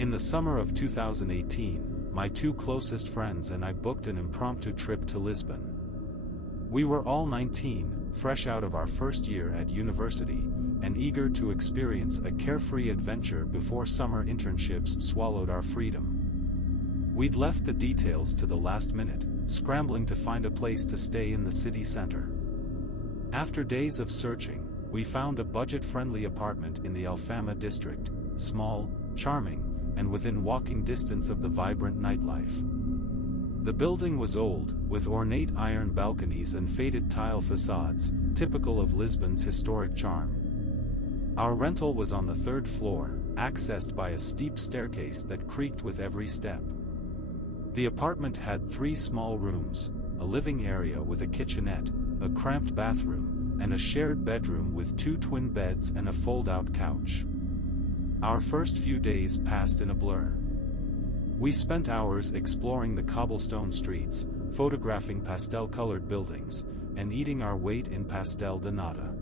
In the summer of 2018, my two closest friends and I booked an impromptu trip to Lisbon. We were all 19, fresh out of our first year at university, and eager to experience a carefree adventure before summer internships swallowed our freedom. We'd left the details to the last minute, scrambling to find a place to stay in the city center. After days of searching, we found a budget-friendly apartment in the Alfama district, small, charming, and within walking distance of the vibrant nightlife. The building was old, with ornate iron balconies and faded tile facades, typical of Lisbon's historic charm. Our rental was on the third floor, accessed by a steep staircase that creaked with every step. The apartment had 3 small rooms, a living area with a kitchenette, a cramped bathroom, and a shared bedroom with 2 twin beds and a fold-out couch. Our first few days passed in a blur. We spent hours exploring the cobblestone streets, photographing pastel-colored buildings, and eating our weight in pastel de nata.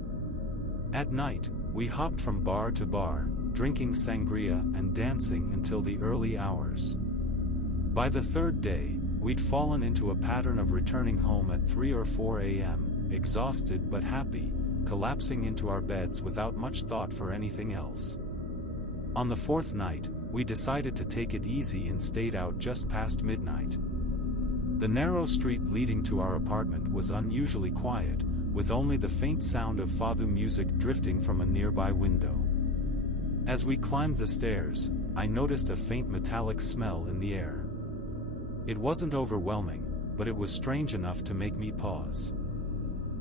At night, we hopped from bar to bar, drinking sangria and dancing until the early hours. By the third day, we'd fallen into a pattern of returning home at 3 or 4 a.m., exhausted but happy, collapsing into our beds without much thought for anything else. On the 4th night, we decided to take it easy and stayed out just past midnight. The narrow street leading to our apartment was unusually quiet, with only the faint sound of fado music drifting from a nearby window. As we climbed the stairs, I noticed a faint metallic smell in the air. It wasn't overwhelming, but it was strange enough to make me pause.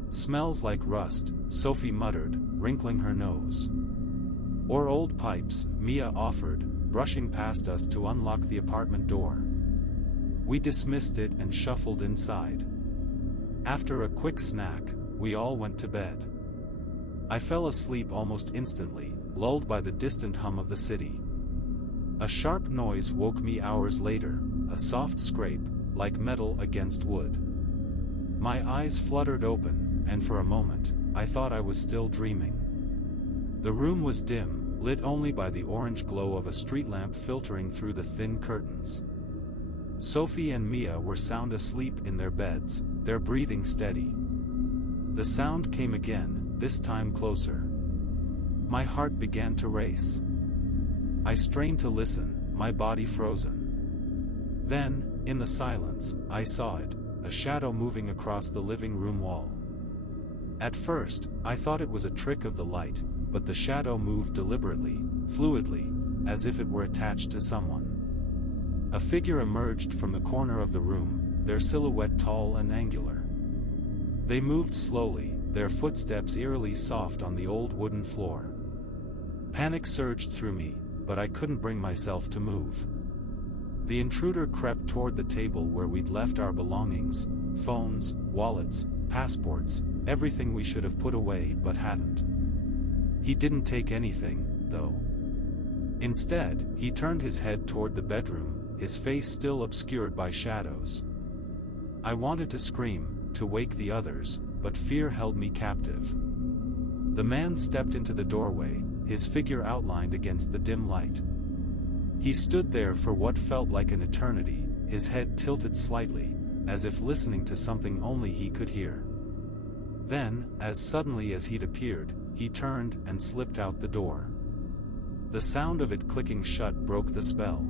"Smells like rust," Sophie muttered, wrinkling her nose. "Or old pipes," Mia offered, brushing past us to unlock the apartment door. We dismissed it and shuffled inside. After a quick snack, we all went to bed. I fell asleep almost instantly, lulled by the distant hum of the city. A sharp noise woke me hours later, a soft scrape, like metal against wood. My eyes fluttered open, and for a moment, I thought I was still dreaming. The room was dim, lit only by the orange glow of a street lamp filtering through the thin curtains. Sophie and Mia were sound asleep in their beds, their breathing steady. The sound came again, this time closer. My heart began to race. I strained to listen, my body frozen. Then, in the silence, I saw it, a shadow moving across the living room wall. At first, I thought it was a trick of the light, but the shadow moved deliberately, fluidly, as if it were attached to someone. A figure emerged from the corner of the room, their silhouette tall and angular. They moved slowly, their footsteps eerily soft on the old wooden floor. Panic surged through me, but I couldn't bring myself to move. The intruder crept toward the table where we'd left our belongings, phones, wallets, passports, everything we should have put away but hadn't. He didn't take anything, though. Instead, he turned his head toward the bedroom, his face still obscured by shadows. I wanted to scream, to wake the others, but fear held me captive. The man stepped into the doorway, his figure outlined against the dim light. He stood there for what felt like an eternity, his head tilted slightly, as if listening to something only he could hear. Then, as suddenly as he'd appeared, he turned and slipped out the door. The sound of it clicking shut broke the spell.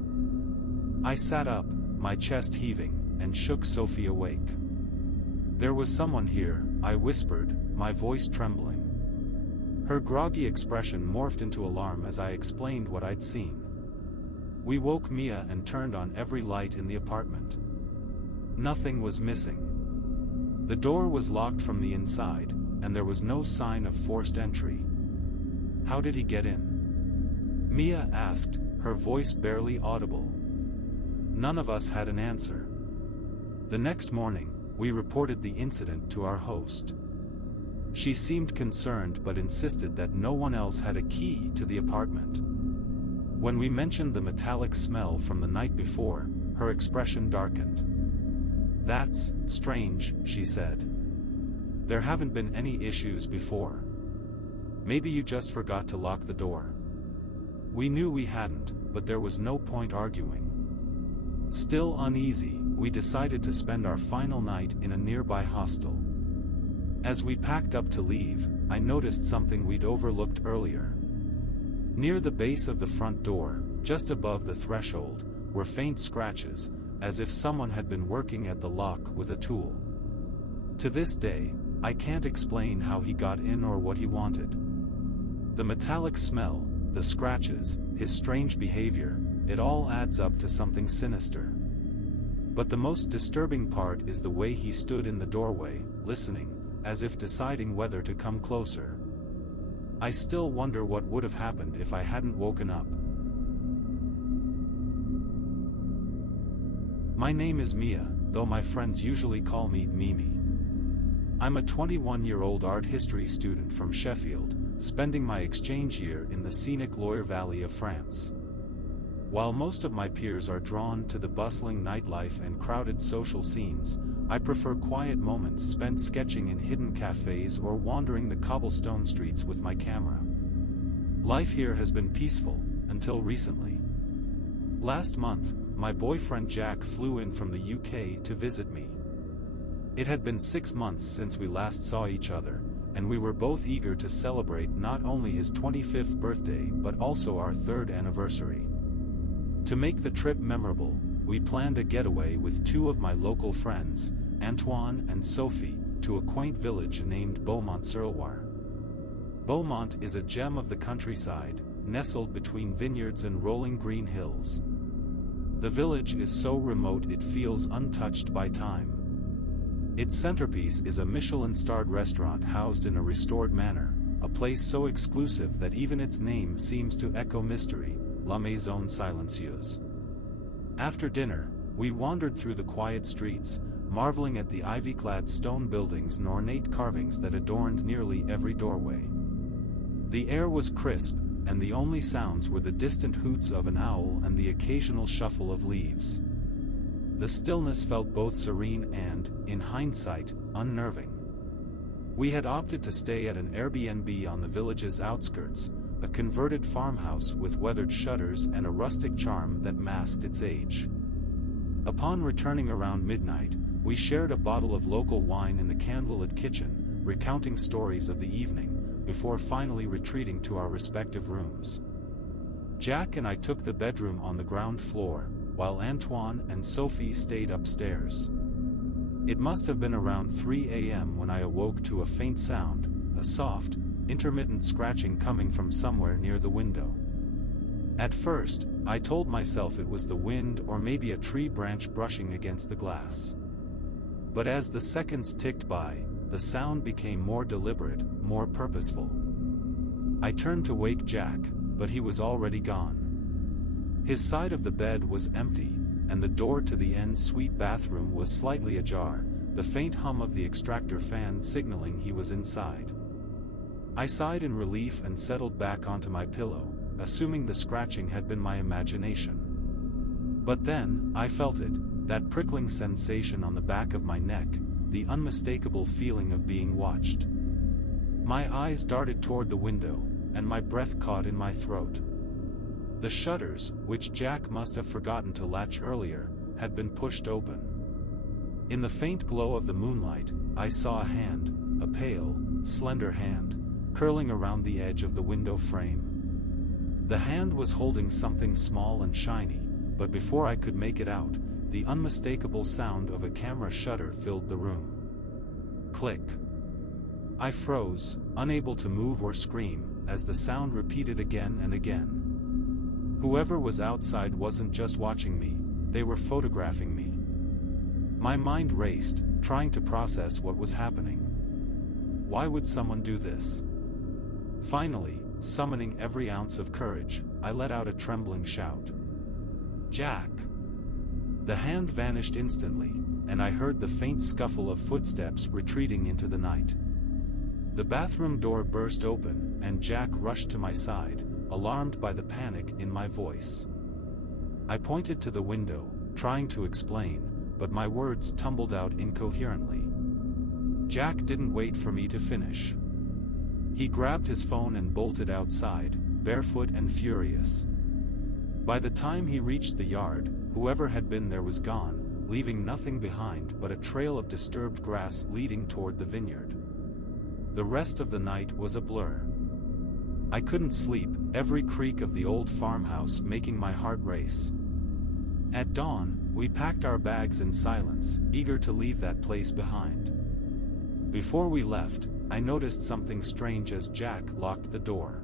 I sat up, my chest heaving, and shook Sophie awake. "There was someone here," I whispered, my voice trembling. Her groggy expression morphed into alarm as I explained what I'd seen. We woke Mia and turned on every light in the apartment. Nothing was missing. The door was locked from the inside, and there was no sign of forced entry. "How did he get in?" Mia asked, her voice barely audible. None of us had an answer. The next morning, we reported the incident to our host. She seemed concerned but insisted that no one else had a key to the apartment. When we mentioned the metallic smell from the night before, her expression darkened. "That's strange," she said. "There haven't been any issues before. Maybe you just forgot to lock the door." We knew we hadn't, but there was no point arguing. Still uneasy, we decided to spend our final night in a nearby hostel. As we packed up to leave, I noticed something we'd overlooked earlier. Near the base of the front door, just above the threshold, were faint scratches, as if someone had been working at the lock with a tool. To this day, I can't explain how he got in or what he wanted. The metallic smell, the scratches, his strange behavior, it all adds up to something sinister. But the most disturbing part is the way he stood in the doorway, listening, as if deciding whether to come closer. I still wonder what would have happened if I hadn't woken up. My name is Mia, though my friends usually call me Mimi. I'm a 21-year-old art history student from Sheffield, spending my exchange year in the scenic Loire Valley of France. While most of my peers are drawn to the bustling nightlife and crowded social scenes, I prefer quiet moments spent sketching in hidden cafes or wandering the cobblestone streets with my camera. Life here has been peaceful, until recently. Last month, my boyfriend Jack flew in from the UK to visit me. It had been 6 months since we last saw each other, and we were both eager to celebrate not only his 25th birthday but also our 3rd anniversary. To make the trip memorable, we planned a getaway with 2 of my local friends, Antoine and Sophie, to a quaint village named Beaumont-sur-Loire. Beaumont is a gem of the countryside, nestled between vineyards and rolling green hills. The village is so remote it feels untouched by time. Its centerpiece is a Michelin-starred restaurant housed in a restored manor, a place so exclusive that even its name seems to echo mystery, La Maison Silencieuse. After dinner, we wandered through the quiet streets, marveling at the ivy-clad stone buildings and ornate carvings that adorned nearly every doorway. The air was crisp, and the only sounds were the distant hoots of an owl and the occasional shuffle of leaves. The stillness felt both serene and, in hindsight, unnerving. We had opted to stay at an Airbnb on the village's outskirts, a converted farmhouse with weathered shutters and a rustic charm that masked its age. Upon returning around midnight, we shared a bottle of local wine in the candlelit kitchen, recounting stories of the evening, before finally retreating to our respective rooms. Jack and I took the bedroom on the ground floor, while Antoine and Sophie stayed upstairs. It must have been around 3 a.m. when I awoke to a faint sound, a soft, intermittent scratching coming from somewhere near the window. At first, I told myself it was the wind or maybe a tree branch brushing against the glass. But as the seconds ticked by, the sound became more deliberate, more purposeful. I turned to wake Jack, but he was already gone. His side of the bed was empty, and the door to the en-suite bathroom was slightly ajar, the faint hum of the extractor fan signaling he was inside. I sighed in relief and settled back onto my pillow, assuming the scratching had been my imagination. But then, I felt it, that prickling sensation on the back of my neck, the unmistakable feeling of being watched. My eyes darted toward the window, and my breath caught in my throat. The shutters, which Jack must have forgotten to latch earlier, had been pushed open. In the faint glow of the moonlight, I saw a hand, a pale, slender hand, curling around the edge of the window frame. The hand was holding something small and shiny, but before I could make it out, the unmistakable sound of a camera shutter filled the room. Click. I froze, unable to move or scream, as the sound repeated again and again. Whoever was outside wasn't just watching me, they were photographing me. My mind raced, trying to process what was happening. Why would someone do this? Finally, summoning every ounce of courage, I let out a trembling shout. Jack! The hand vanished instantly, and I heard the faint scuffle of footsteps retreating into the night. The bathroom door burst open, and Jack rushed to my side, alarmed by the panic in my voice. I pointed to the window, trying to explain, but my words tumbled out incoherently. Jack didn't wait for me to finish. He grabbed his phone and bolted outside, barefoot and furious. By the time he reached the yard, whoever had been there was gone, leaving nothing behind but a trail of disturbed grass leading toward the vineyard. The rest of the night was a blur. I couldn't sleep, every creak of the old farmhouse making my heart race. At dawn, we packed our bags in silence, eager to leave that place behind. Before we left, I noticed something strange as Jack locked the door.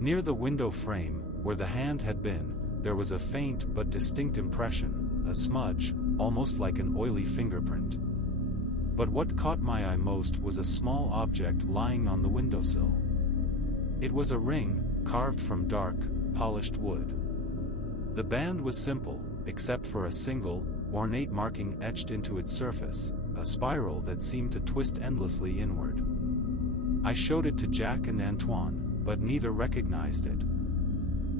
Near the window frame, where the hand had been, there was a faint but distinct impression, a smudge, almost like an oily fingerprint. But what caught my eye most was a small object lying on the windowsill. It was a ring, carved from dark, polished wood. The band was simple, except for a single, ornate marking etched into its surface, a spiral that seemed to twist endlessly inward. I showed it to Jack and Antoine, but neither recognized it.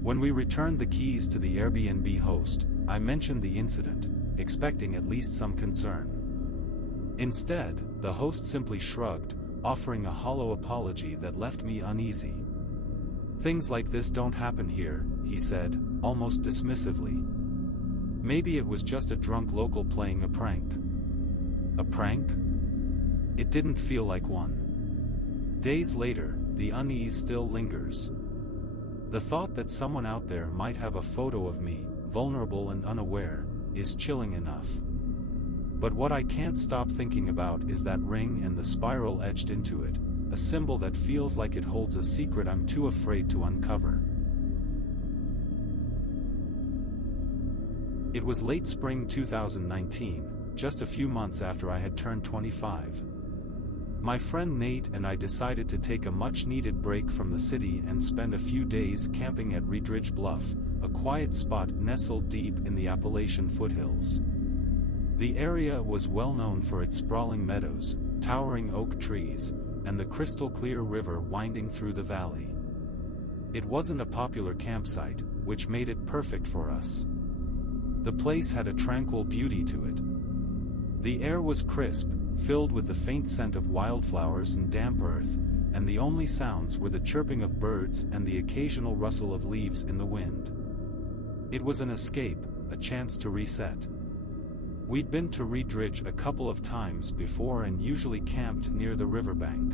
When we returned the keys to the Airbnb host, I mentioned the incident, expecting at least some concern. Instead, the host simply shrugged, offering a hollow apology that left me uneasy. "Things like this don't happen here," he said, almost dismissively. Maybe it was just a drunk local playing a prank. A prank? It didn't feel like one. Days later, the unease still lingers. The thought that someone out there might have a photo of me, vulnerable and unaware, is chilling enough. But what I can't stop thinking about is that ring and the spiral etched into it, a symbol that feels like it holds a secret I'm too afraid to uncover. It was late spring 2019, just a few months after I had turned 25. My friend Nate and I decided to take a much-needed break from the city and spend a few days camping at Reedridge Bluff, a quiet spot nestled deep in the Appalachian foothills. The area was well known for its sprawling meadows, towering oak trees, and the crystal-clear river winding through the valley. It wasn't a popular campsite, which made it perfect for us. The place had a tranquil beauty to it. The air was crisp, filled with the faint scent of wildflowers and damp earth, and the only sounds were the chirping of birds and the occasional rustle of leaves in the wind. It was an escape, a chance to reset. We'd been to Reedridge a couple of times before and usually camped near the riverbank.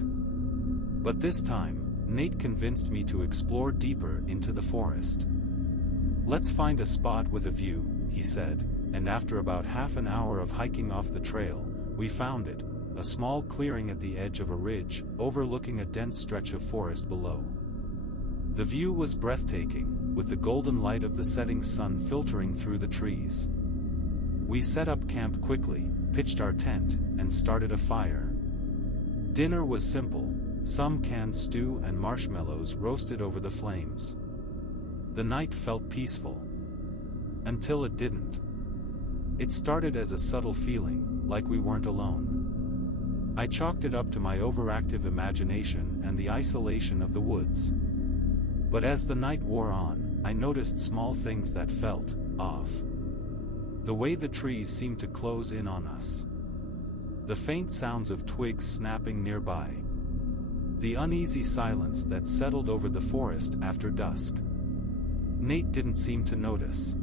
But this time, Nate convinced me to explore deeper into the forest. "Let's find a spot with a view," he said, and after about half an hour of hiking off the trail, we found it, a small clearing at the edge of a ridge, overlooking a dense stretch of forest below. The view was breathtaking, with the golden light of the setting sun filtering through the trees. We set up camp quickly, pitched our tent, and started a fire. Dinner was simple, some canned stew and marshmallows roasted over the flames. The night felt peaceful. Until it didn't. It started as a subtle feeling, like we weren't alone. I chalked it up to my overactive imagination and the isolation of the woods. But as the night wore on, I noticed small things that felt off. The way the trees seemed to close in on us. The faint sounds of twigs snapping nearby. The uneasy silence that settled over the forest after dusk. Nate didn't seem to notice.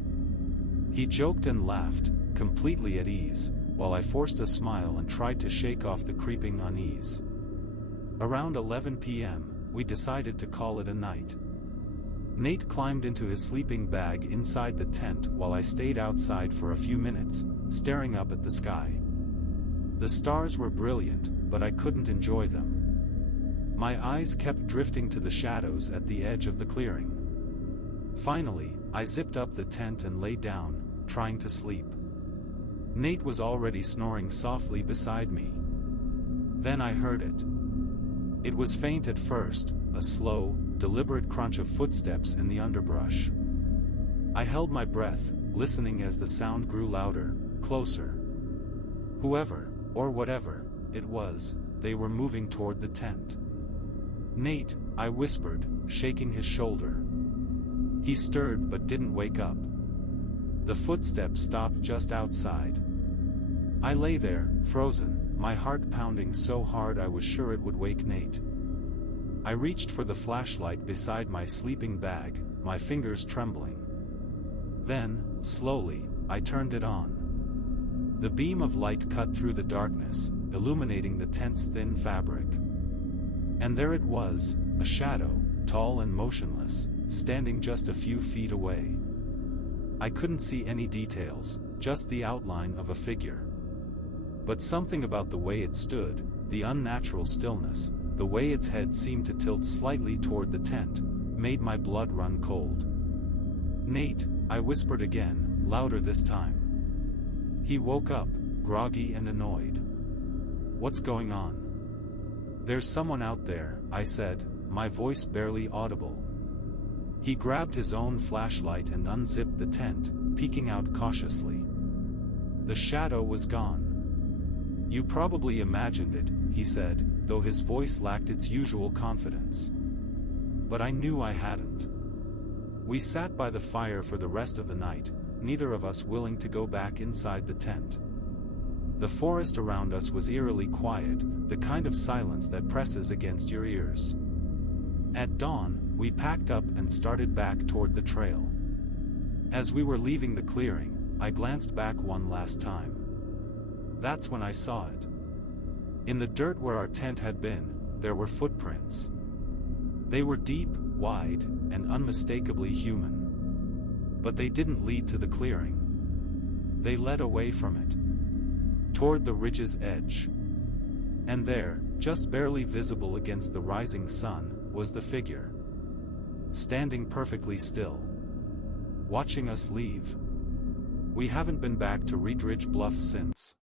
He joked and laughed, completely at ease, while I forced a smile and tried to shake off the creeping unease. Around 11 p.m., we decided to call it a night. Nate climbed into his sleeping bag inside the tent while I stayed outside for a few minutes, staring up at the sky. The stars were brilliant, but I couldn't enjoy them. My eyes kept drifting to the shadows at the edge of the clearing. Finally, I zipped up the tent and lay down, trying to sleep. Nate was already snoring softly beside me. Then I heard it. It was faint at first, a slow, deliberate crunch of footsteps in the underbrush. I held my breath, listening as the sound grew louder, closer. Whoever, or whatever, it was, they were moving toward the tent. "Nate," I whispered, shaking his shoulder. He stirred but didn't wake up. The footsteps stopped just outside. I lay there, frozen, my heart pounding so hard I was sure it would wake Nate. I reached for the flashlight beside my sleeping bag, my fingers trembling. Then, slowly, I turned it on. The beam of light cut through the darkness, illuminating the tent's thin fabric. And there it was, a shadow, tall and motionless, standing just a few feet away. I couldn't see any details, just the outline of a figure. But something about the way it stood, the unnatural stillness, the way its head seemed to tilt slightly toward the tent, made my blood run cold. "Nate," I whispered again, louder this time. He woke up, groggy and annoyed. "What's going on?" "There's someone out there," I said, my voice barely audible. He grabbed his own flashlight and unzipped the tent, peeking out cautiously. The shadow was gone. "You probably imagined it," he said, though his voice lacked its usual confidence. But I knew I hadn't. We sat by the fire for the rest of the night, neither of us willing to go back inside the tent. The forest around us was eerily quiet, the kind of silence that presses against your ears. At dawn, we packed up and started back toward the trail. As we were leaving the clearing, I glanced back one last time. That's when I saw it. In the dirt where our tent had been, there were footprints. They were deep, wide, and unmistakably human. But they didn't lead to the clearing. They led away from it, toward the ridge's edge. And there, just barely visible against the rising sun, was the figure. Standing perfectly still, watching us leave. We haven't been back to Reedridge Bluff since.